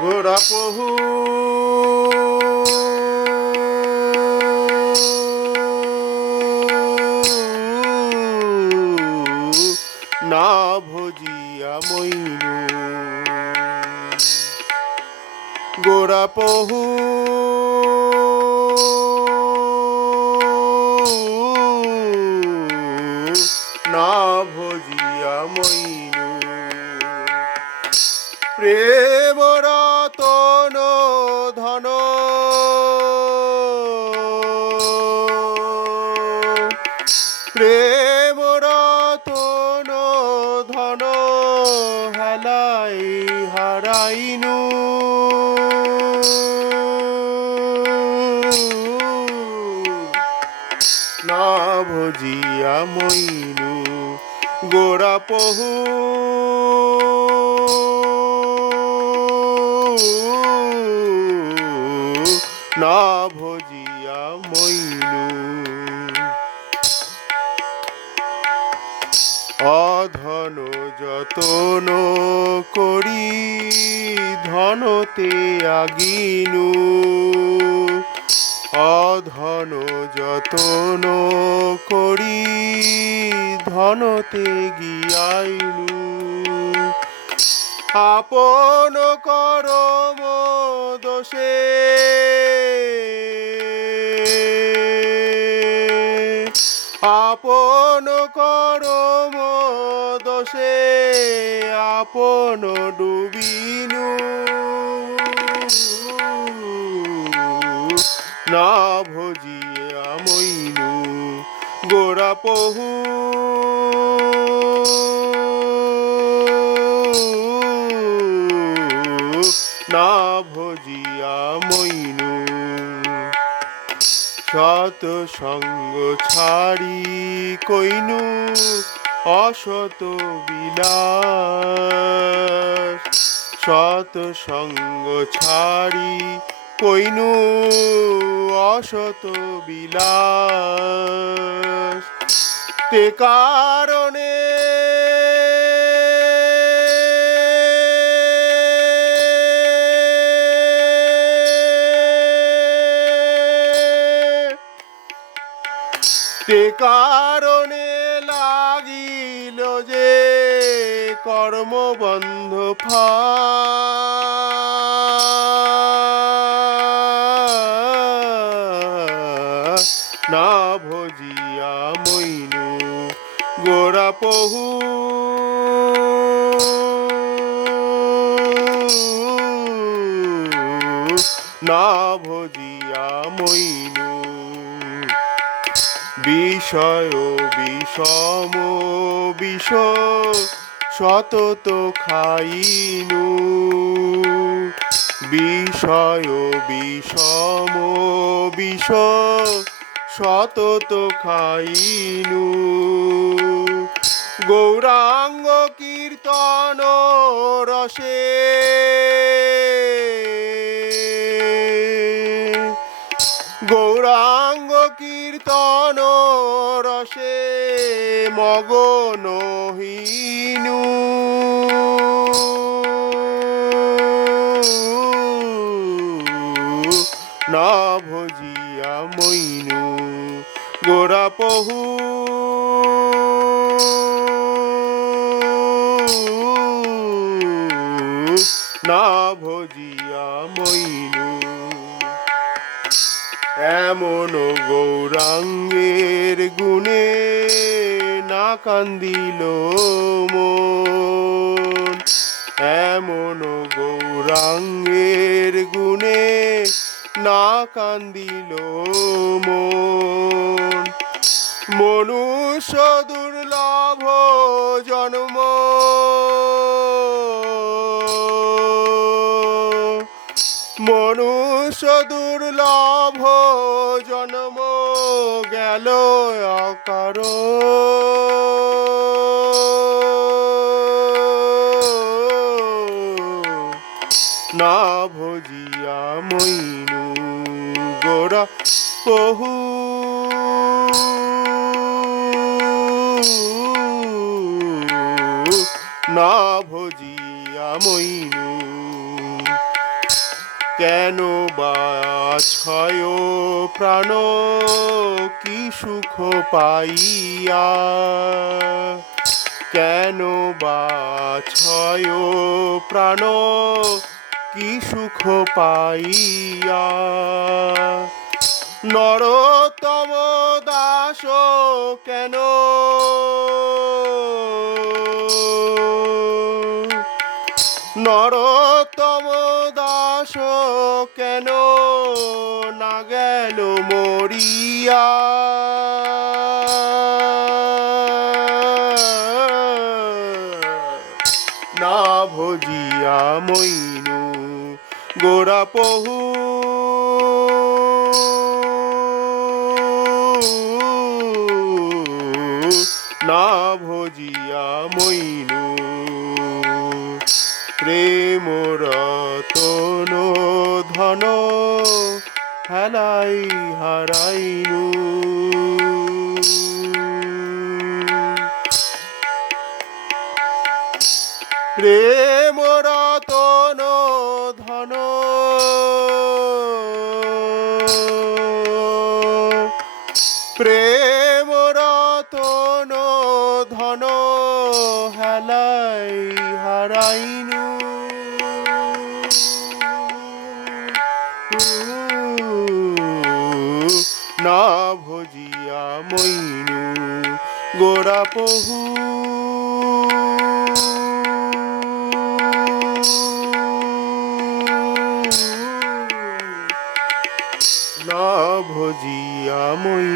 গোরা পহু। না ভজিয়া মইনু। গোরা পহু। না ভজিয়া মইনু। প্রেম রতন ধন। প্রেম রতন ধন হেলাই হারাইনু। না ভজিয়া মইনু গোরা পহু। মইনু অধন যতন করি ধনতে আগিনু। অধন যতন করি ধনতে গিয়াইনু। আপন করম দোষে আপন করম দোষে আপন ডুবিনু। না ভজিয়ে আমইনু গোরা পহু। না ভজিয়া মইনু সত সঙ্গ ছাড়ি কইনু অসত বিলাস। সত সঙ্গ ছাড়ি কইনু অসত বিলাস। তে কারণে তে কারণে লাগিল যে কর্মবন্ধ না ভজিয়া মইনু গোরা পহু। না ভজিয়া মইনু বিষয় বিষম বিষ সতত খাইনু। বিষয় বিষম বিষ সতত খাইনু। গৌরাঙ্গ কীর্তন রসে কীর্তন রসে মগন হীনু না ভজিয়া মইনু গোরা পহু। না ভজিয়া মইনু এমন গৌরাঙ্গের গুণে না কান্দিল মন। এমন গৌরাঙ্গের গুণে না কান্দিল মন। মনুষ্য দুর্লভ জন্ম জন্ম গেল অকার। না ভজিয়া মইনু গোরা বহু। না ভজিয়া মইনু কেন বা ছয় প্রাণ, কি সুখ পাইয়া? কেন বা ছয় প্রাণ, কি সুখ পাইয়া? নরতম দাস কেন নরতম দাস কেন না গেল মরিয়া? না ভজিয়া মইনু গোরা পহু। না ভজিয়া মইনু প্রেম রতন ধন হেলাই হারাইনু। প্রেম রতন ধন প্রেম রতন ধন হেলাই হারাইনু। না ভজিয়া মইনু গোড়া পহু। না ভজিয়া মই